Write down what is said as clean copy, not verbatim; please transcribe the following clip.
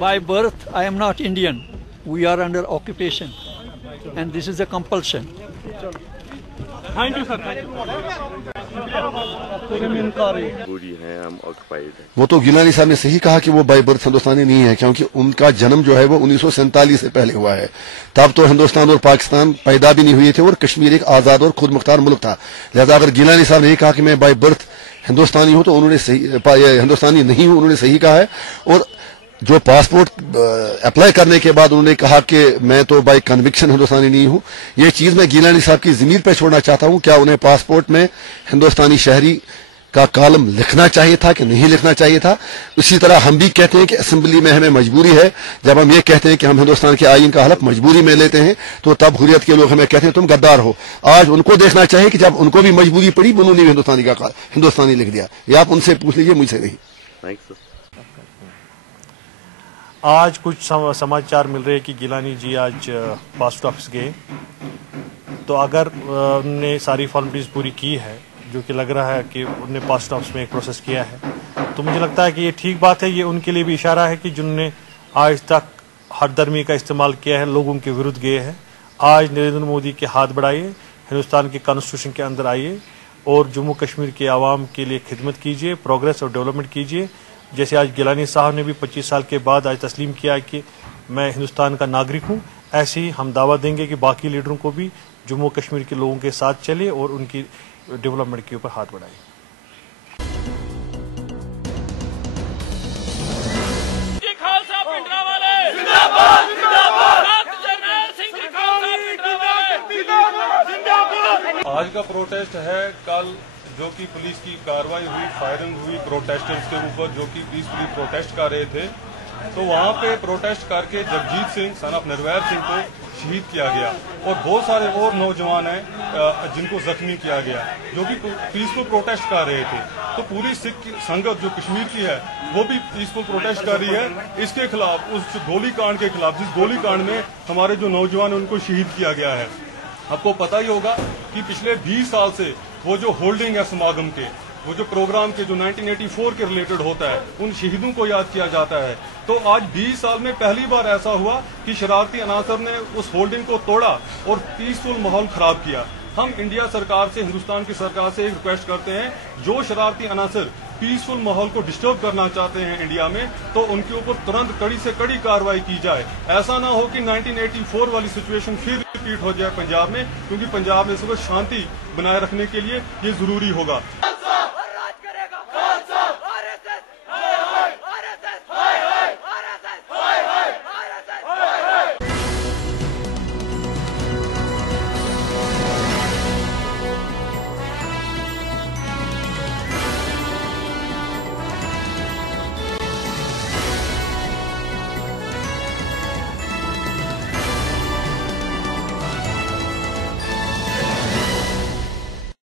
By birth, I am not Indian. We are under occupation, and this is a compulsion. Thank you, sir. वो तो गिलानी साहब ने सही कहा कि वो बाय बर्थ हिंदुस्तानी नहीं है, क्योंकि उनका जन्म जो है वो 1947 से पहले हुआ है। तब तो हिंदुस्तान और पाकिस्तान पैदा भी नहीं हुए थे और कश्मीर एक आजाद और खुद मुख्तार मुल्क था। लिहाजा अगर गिलानी साहब ने कहा कि मैं बाय बर्थ हिंदुस्तानी हूं तो उन्होंने सही, हिंदुस्तानी नहीं हूं, उन्होंने सही कहा है। और जो पासपोर्ट अप्लाई करने के बाद उन्होंने कहा कि मैं तो बाय कन्विक्शन हिंदुस्तानी नहीं हूं, ये चीज मैं गिलानी साहब की ज़मीर पे छोड़ना चाहता हूं। क्या उन्हें पासपोर्ट में हिंदुस्तानी शहरी का कॉलम लिखना चाहिए था कि नहीं लिखना चाहिए था? उसी तरह हम भी कहते हैं कि असेंबली में हमें मजबूरी है। जब हम ये कहते हैं कि हम हिंदुस्तान के आईन का हलफ मजबूरी में लेते हैं तो तब हुर्रियत के लोग हमें कहते हैं तुम गद्दार हो। आज उनको देखना चाहिए कि जब उनको भी मजबूरी पड़ी उन्होंने हिंदुस्तानी लिख दिया। ये आप उनसे पूछ लीजिए, मुझसे नहीं। आज कुछ समाचार मिल रहे हैं कि गिलानी जी आज पासपोर्ट ऑफिस गए, तो अगर उन्होंने सारी फॉर्मेलिटीज पूरी की है, जो कि लग रहा है कि उन्होंने पासपोर्ट ऑफिस में एक प्रोसेस किया है, तो मुझे लगता है कि ये ठीक बात है। ये उनके लिए भी इशारा है कि जिन्होंने आज तक हरदर्मी का इस्तेमाल किया है, लोगों के विरुद्ध गए हैं, आज नरेंद्र मोदी के हाथ बढ़ाइए, हिंदुस्तान के कॉन्स्टिट्यूशन के अंदर आइए और जम्मू कश्मीर के आवाम के लिए खिदमत कीजिए, प्रोग्रेस और डेवलपमेंट कीजिए। जैसे आज गिलानी साहब ने भी 25 साल के बाद आज तस्लीम किया है कि मैं हिंदुस्तान का नागरिक हूं, ऐसे ही हम दावा देंगे कि बाकी लीडरों को भी जम्मू कश्मीर के लोगों के साथ चले और उनकी डेवलपमेंट के ऊपर हाथ बढ़ाए। आज का प्रोटेस्ट है, कल जो कि पुलिस की कार्रवाई हुई, फायरिंग हुई प्रोटेस्टर्स के ऊपर जो कि पीसफुली प्रोटेस्ट कर रहे थे, तो वहां पे प्रोटेस्ट करके जगजीत सिंह सन ऑफ निर्वैर सिंह को शहीद किया गया और बहुत सारे और नौजवान हैं जिनको जख्मी किया गया जो कि पीसफुल प्रोटेस्ट कर रहे थे। तो पूरी सिख संगत जो कश्मीर की है वो भी पीसफुल प्रोटेस्ट कर रही है इसके खिलाफ, उस गोली कांड के खिलाफ, जिस गोली कांड में हमारे जो नौजवान उनको शहीद किया गया है। आपको पता ही होगा कि पिछले 20 साल से वो जो होल्डिंग है समागम के, वो जो प्रोग्राम के जो 1984 के रिलेटेड होता है, उन शहीदों को याद किया जाता है। तो आज 20 साल में पहली बार ऐसा हुआ कि शरारती अनासर ने उस होल्डिंग को तोड़ा और पीसफुल माहौल खराब किया। हम इंडिया सरकार से, हिंदुस्तान की सरकार से एक रिक्वेस्ट करते हैं, जो शरारती अनासर पीसफुल माहौल को डिस्टर्ब करना चाहते हैं इंडिया में, तो उनके ऊपर तुरंत कड़ी से कड़ी कार्रवाई की जाए। ऐसा ना हो कि 1984 वाली सिचुएशन फिर रिपीट हो जाए पंजाब में, क्योंकि पंजाब में इस वक्त शांति बनाए रखने के लिए ये जरूरी होगा।